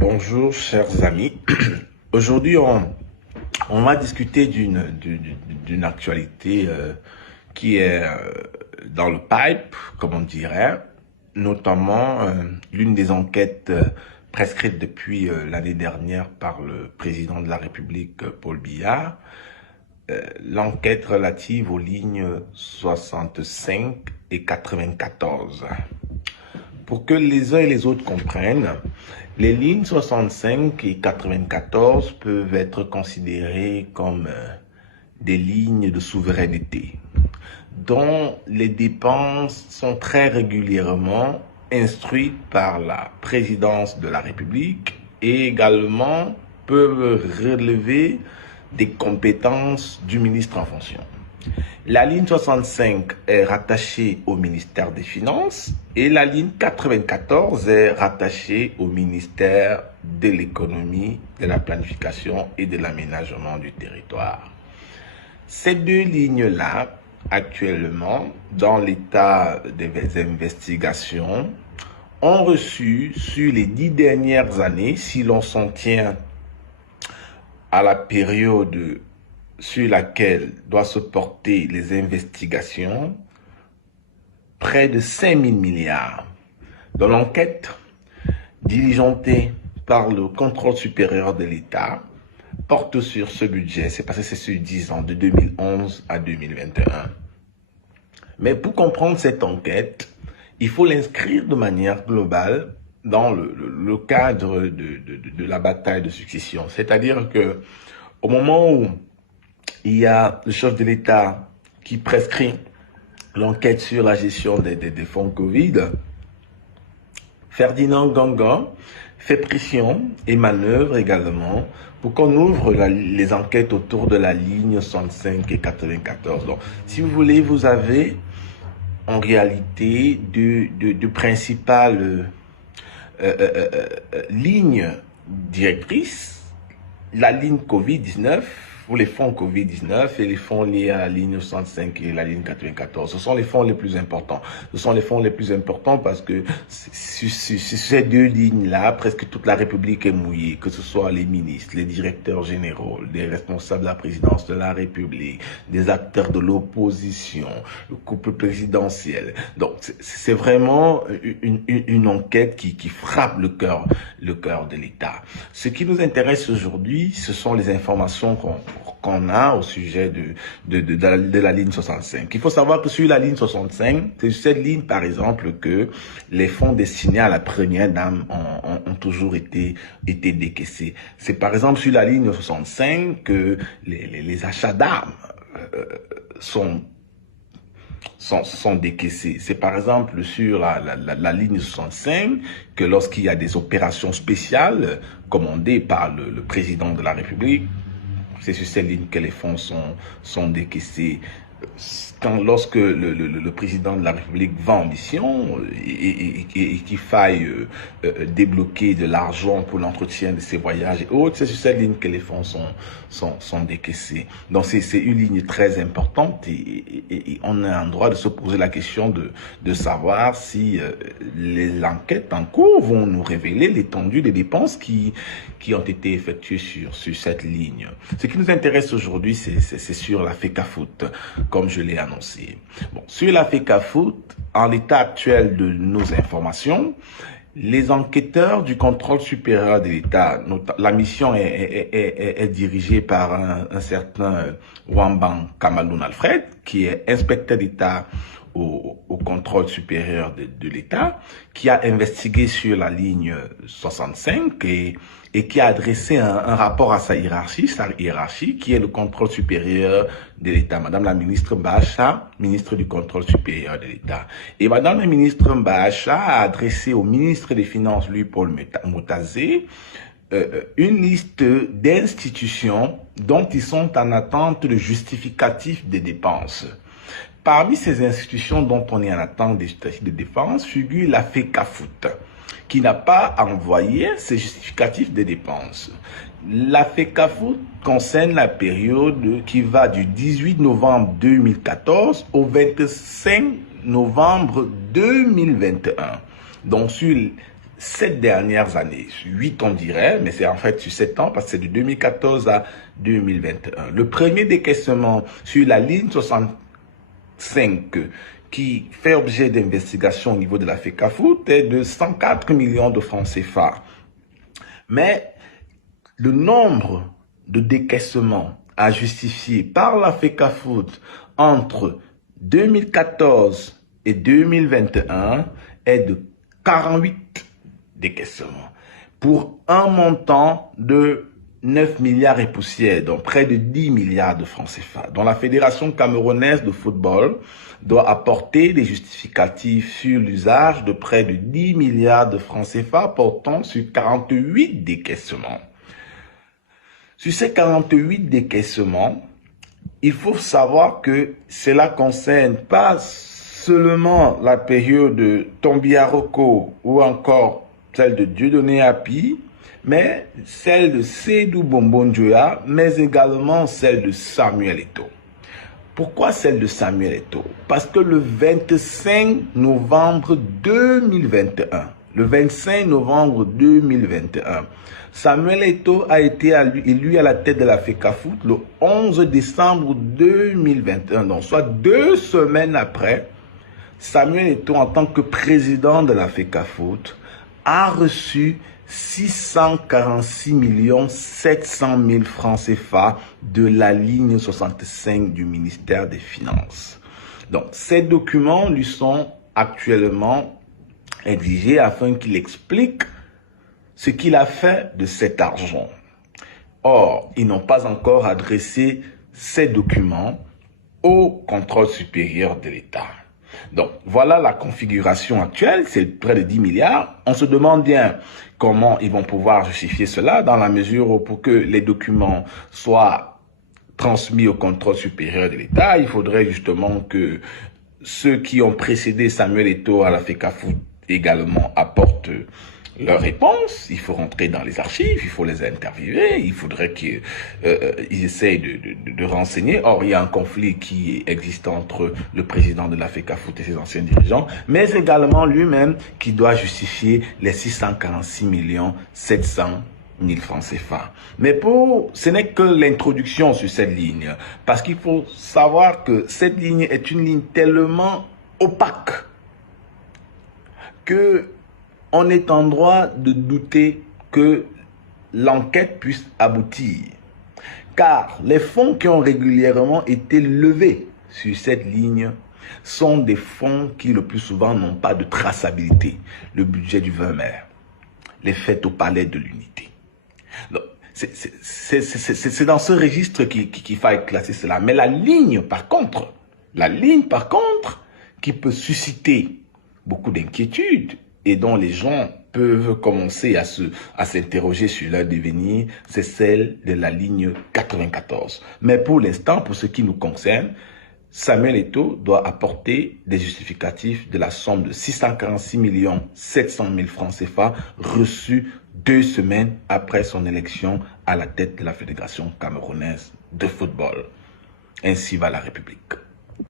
Bonjour chers amis. Aujourd'hui on va discuter d'une actualité qui est dans le pipe, comme on dirait, notamment l'une des enquêtes prescrites depuis l'année dernière par le président de la République Paul Biya, l'enquête relative aux lignes 65 et 94. Pour que les uns et les autres comprennent, les lignes 65 et 94 peuvent être considérées comme des lignes de souveraineté, dont les dépenses sont très régulièrement instruites par la présidence de la République et également peuvent relever des compétences du ministre en fonction. La ligne 65 est rattachée au ministère des Finances et la ligne 94 est rattachée au ministère de l'économie, de la planification et de l'aménagement du territoire. Ces deux lignes-là, actuellement, dans l'état des investigations, ont reçu sur les 10 dernières années, si l'on s'en tient à la période sur laquelle doivent se porter les investigations, près de 5 000 milliards. Dans l'enquête diligentée par le contrôle supérieur de l'État, porte sur ce budget, c'est parce que c'est sur 10 ans, de 2011 à 2021. Mais pour comprendre cette enquête, il faut l'inscrire de manière globale dans le cadre de la bataille de succession. C'est-à-dire que au moment où il y a le chef de l'État qui prescrit l'enquête sur la gestion des fonds Covid, Ferdinand Ganga fait pression et manœuvre également pour qu'on ouvre les enquêtes autour de la ligne 65 et 94. Donc, si vous voulez, vous avez en réalité deux principales lignes directrices. La ligne Covid-19, pour les fonds Covid-19 et les fonds liés à la ligne 65 et la ligne 94. Ce sont les fonds les plus importants. Ce sont les fonds les plus importants parce que sur ces deux lignes-là, presque toute la République est mouillée, que ce soit les ministres, les directeurs généraux, les responsables de la présidence de la République, des acteurs de l'opposition, le couple présidentiel. Donc, c'est vraiment une enquête qui frappe le cœur de l'État. Ce qui nous intéresse aujourd'hui, ce sont les informations qu'on a au sujet de la ligne 65. Il faut savoir que sur la ligne 65, c'est sur cette ligne, par exemple, que les fonds destinés à la première dame ont toujours été décaissés. C'est par exemple sur la ligne 65 que les achats d'armes sont décaissés. C'est par exemple sur la ligne 65 que lorsqu'il y a des opérations spéciales commandées par le président de la République, c'est sur cette ligne que les fonds sont décaissés. Lorsque le président de la République va en mission et qu'il faille débloquer de l'argent pour l'entretien de ses voyages et autres, c'est sur cette ligne que les fonds sont décaissés. Donc c'est une ligne très importante et on a un droit de se poser la question de savoir si les enquêtes en cours vont nous révéler l'étendue des dépenses qui ont été effectuées sur cette ligne. Ce qui nous intéresse aujourd'hui, c'est sur la FECAFOOT, comme je l'ai annoncé. Bon, sur la FECAFOOT, en l'état actuel de nos informations, les enquêteurs du contrôle supérieur de l'État, la mission est dirigée par un certain Wambang Kamaloun Alfred, qui est inspecteur d'État au contrôle supérieur de l'État, qui a investigué sur la ligne 65 et qui a adressé un rapport à sa hiérarchie qui est le contrôle supérieur de l'État. Madame la ministre Bacha, ministre du contrôle supérieur de l'État. Et Madame la ministre Bacha a adressé au ministre des Finances, lui, Paul Moutazé, une liste d'institutions dont ils sont en attente de justificatifs des dépenses. Parmi ces institutions dont on est en attente des justificatifs de dépenses figure la FECAFOOT, qui n'a pas envoyé ses justificatifs de dépenses. La FECAFOOT concerne la période qui va du 18 novembre 2014 au 25 novembre 2021. Donc sur 7 dernières années, 8 on dirait, mais c'est en fait sur 7 ans parce que c'est de 2014 à 2021. Le premier décaissement sur la ligne 65 qui fait objet d'investigation au niveau de la FECAFOOT est de 104 millions de francs CFA. Mais le nombre de décaissements à justifier par la FECAFOOT entre 2014 et 2021 est de 48 décaissements pour un montant de 9 milliards et poussières, donc près de 10 milliards de francs CFA, dont la Fédération camerounaise de football doit apporter des justificatifs sur l'usage de près de 10 milliards de francs CFA portant sur 48 décaissements. Sur ces 48 décaissements, il faut savoir que cela concerne pas seulement la période de Tombiaroko ou encore celle de Dieudonné Api, mais celle de Seydou Bombon-Dioya, mais également celle de Samuel Eto'o. Pourquoi celle de Samuel Eto'o? Parce que le 25 novembre 2021, Samuel Eto'o a été élu à la tête de la FECAFOOT le 11 décembre 2021, donc soit 2 semaines après. Samuel Eto'o, en tant que président de la FECAFOOT, a reçu 646 700 000 francs CFA de la ligne 65 du ministère des Finances. Donc, ces documents lui sont actuellement exigés afin qu'il explique ce qu'il a fait de cet argent. Or, ils n'ont pas encore adressé ces documents au contrôle supérieur de l'État. Donc, voilà la configuration actuelle, c'est près de 10 milliards. On se demande bien comment ils vont pouvoir justifier cela dans la mesure où pour que les documents soient transmis au contrôle supérieur de l'État, il faudrait justement que ceux qui ont précédé Samuel Eto'o à la FECAFOOT également apportent leurs réponses. Il faut rentrer dans les archives, il faut les interviewer, il faudrait qu'ils essayent de renseigner. Or, il y a un conflit qui existe entre le président de la FECAFOOT et ses anciens dirigeants, mais également lui-même qui doit justifier les 646 700 000 francs CFA. Mais ce n'est que l'introduction sur cette ligne, parce qu'il faut savoir que cette ligne est une ligne tellement opaque que on est en droit de douter que l'enquête puisse aboutir. Car les fonds qui ont régulièrement été levés sur cette ligne sont des fonds qui le plus souvent n'ont pas de traçabilité. Le budget du 20 mai, les fêtes au palais de l'unité. C'est dans ce registre qu'il faut classer cela. Mais la ligne par contre, qui peut susciter beaucoup d'inquiétudes, et dont les gens peuvent commencer à s'interroger sur leur devenir, c'est celle de la ligne 94. Mais pour l'instant, pour ce qui nous concerne, Samuel Eto'o doit apporter des justificatifs de la somme de 646 700 000 francs CFA reçus 2 semaines après son élection à la tête de la Fédération camerounaise de football. Ainsi va la République.